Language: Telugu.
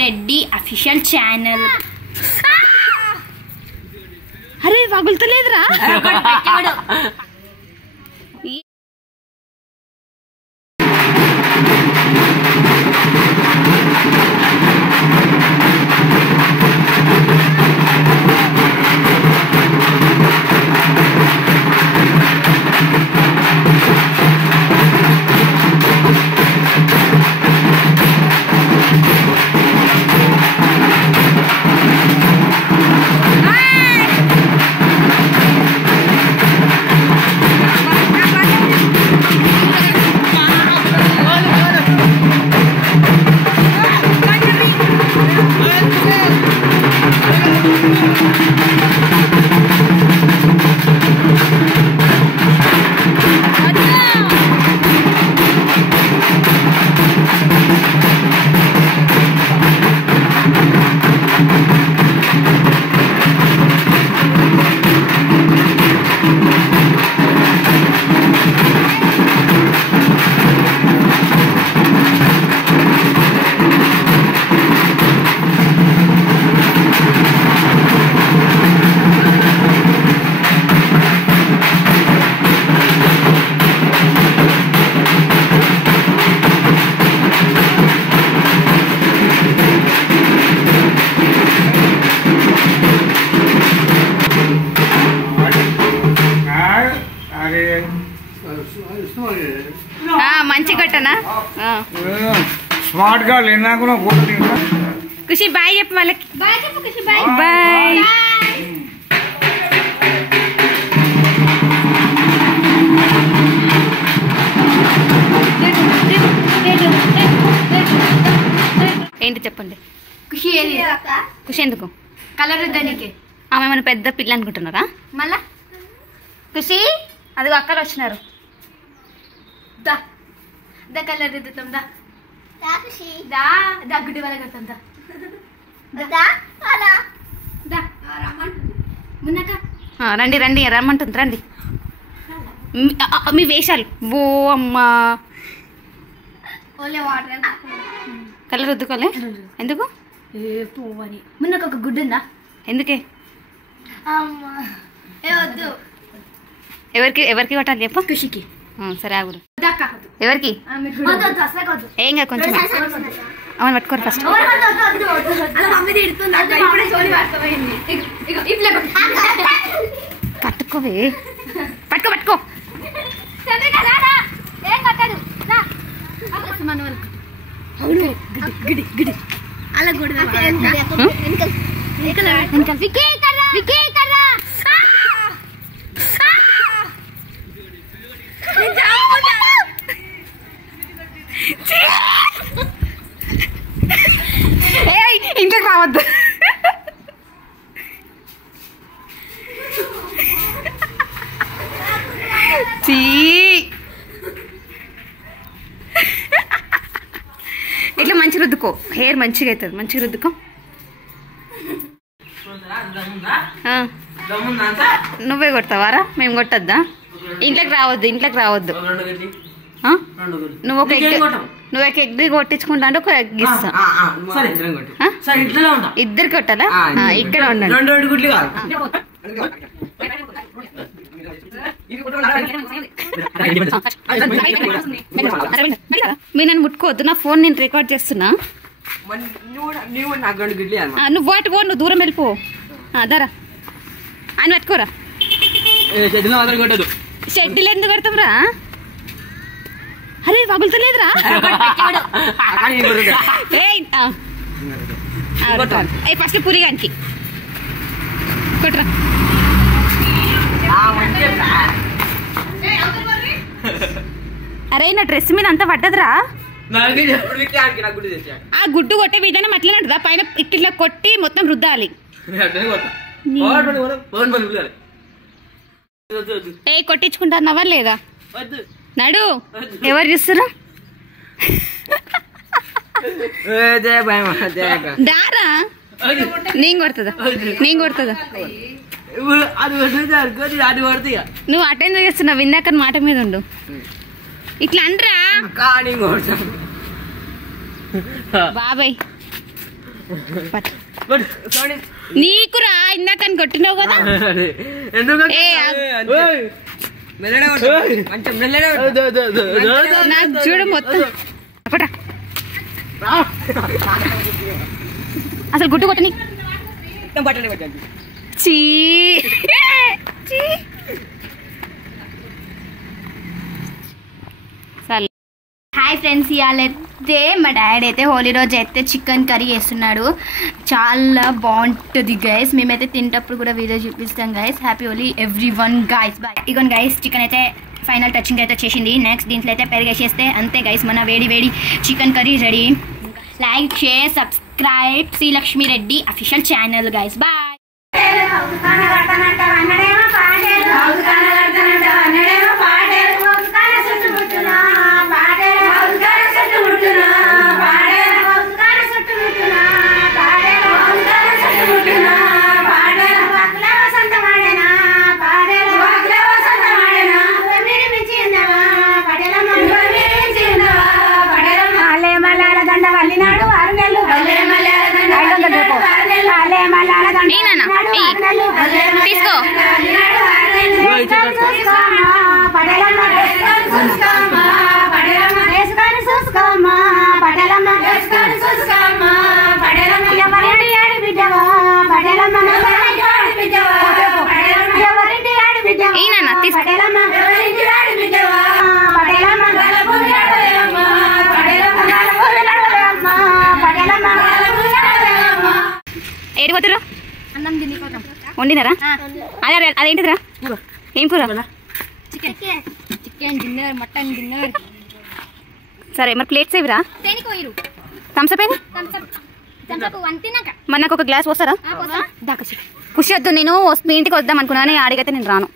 Reddy official channel. అరే వగులుతలేదురా. మంచి కట్టనా స్మార్ట్ గా లేనా ఖుషి బాయ్ చెప్పు వాళ్ళకి. బాయ్. ఏంటి చెప్పండి. ఖుషి ఖుషి ఎందుకు? కలర్ దానికి ఆమె మన పెద్ద పిల్ల అనుకుంటున్నారా మళ్ళా? ఖుషి అదిగో అక్కలు వచ్చినారు. దా కలర్ దిద్దుతాం. దా గుడ్డి వాళ్ళ కడతాం. రండి రండి రమ్మంటుంది రండి. మీ వేషాలు ఓ అమ్మా. కలర్ వద్దుకోలే ఎందుకు? పోవని మున్నకు ఒక గుడ్డు ఉందా? ఎందుకే? వద్దు. ఎవరికి ఎవరికి కొట్టాలి చెప్పు. ఖుషికి. సరే ఆగురు. ఎవరికి? ఏం కాదు కొంచెం అవును పట్టుకోరు ఫస్ట్. పట్టుకోవే పట్టుకో పట్టుకో. అలా ఇంట్లోకి రావద్దు. ఇట్లా మంచి రుద్దుకో. హెయిర్ మంచిగా అవుతుంది. మంచిగా రుద్దుకో. నువ్వే కొడతావారా? మేము కొట్టద్దా? ఇంట్లోకి రావద్దు. ఇంట్లోకి రావద్దు. నువ్వు ఒక ఎగ్ కొట్టించుకుంటా అంటే ఒక ఎగ్ ఇస్తా. ఇద్దరు కొట్టాలా? ఇక్కడ ఉండండి. మీరు నన్ను ముట్టుకోవద్దు. నా ఫోన్ నేను రికార్డ్ చేస్తున్నా. నువ్వు వాటి పో. నువ్వు దూరం వెళ్ళిపో. దరా ఆయన పట్టుకోరా. షెడ్యూల్ ఎందుకు కడతాంరా? అరే వగులుతలేదురా. ఫస్ట్ పురిగానికి కొట్రా. అరే నా డ్రెస్ మీద అంతా పడ్డదిరా. ఆ గుడ్డు కొట్టే విధానం అట్లనే ఉంటుందా? పైన ఇట్లా కొట్టి మొత్తం రుద్దాలి. కొట్టించుకుంటున్నావా లేదా? నడు. ఎవరు చూస్తున్నా? దారా నేను కొడుతుందా? నేను కొడుతుందా? నువ్వు అటెండ్ చేస్తున్నావు ఇందాక మాట మీద ఉండు ఇట్లా అంటరా బాబాయ్ నీకురా ఇందాక కొట్టినావు కదా నాకు చూడు మొత్తం అసలు గుడ్డు కొట్టని హాయ్ ఫ్రెండ్స్, ఇవాళ అయితే మా డాడీ అయితే హోలీ రోజు అయితే చికెన్ కర్రీ చేస్తున్నాడు. చాలా బాగుంటుంది గైస్. మేమైతే తింటప్పుడు కూడా వీడియో చూపిస్తాం guys. Happy Holi everyone guys. Bye. ఇగోన్ గైస్, చికెన్ అయితే ఫైనల్ టచింగ్ అయితే చేసింది. నెక్స్ట్ దీంట్లో అయితే పెరిగేసేస్తే అంతే గైస్, మన వేడి వేడి chicken curry ready. Like, share, subscribe Srilakshmi Reddy official channel guys. Bye. తీసుకో ఏడిపోతురా? అన్నం తినిపోతాం. వండినారా? అదే అదేంటిదిరా? ఏం కూర? Chicken dinner, mutton dinner. సరే మరి ప్లేట్స్ ఏవిరా? థమ్స్అప్ మరి నాకు ఒక గ్లాస్ పోస్తారా? ఖుషి వద్దు, నేను మీ ఇంటికి వద్దాం అనుకున్నాను. ఆడిగైతే నేను రాను.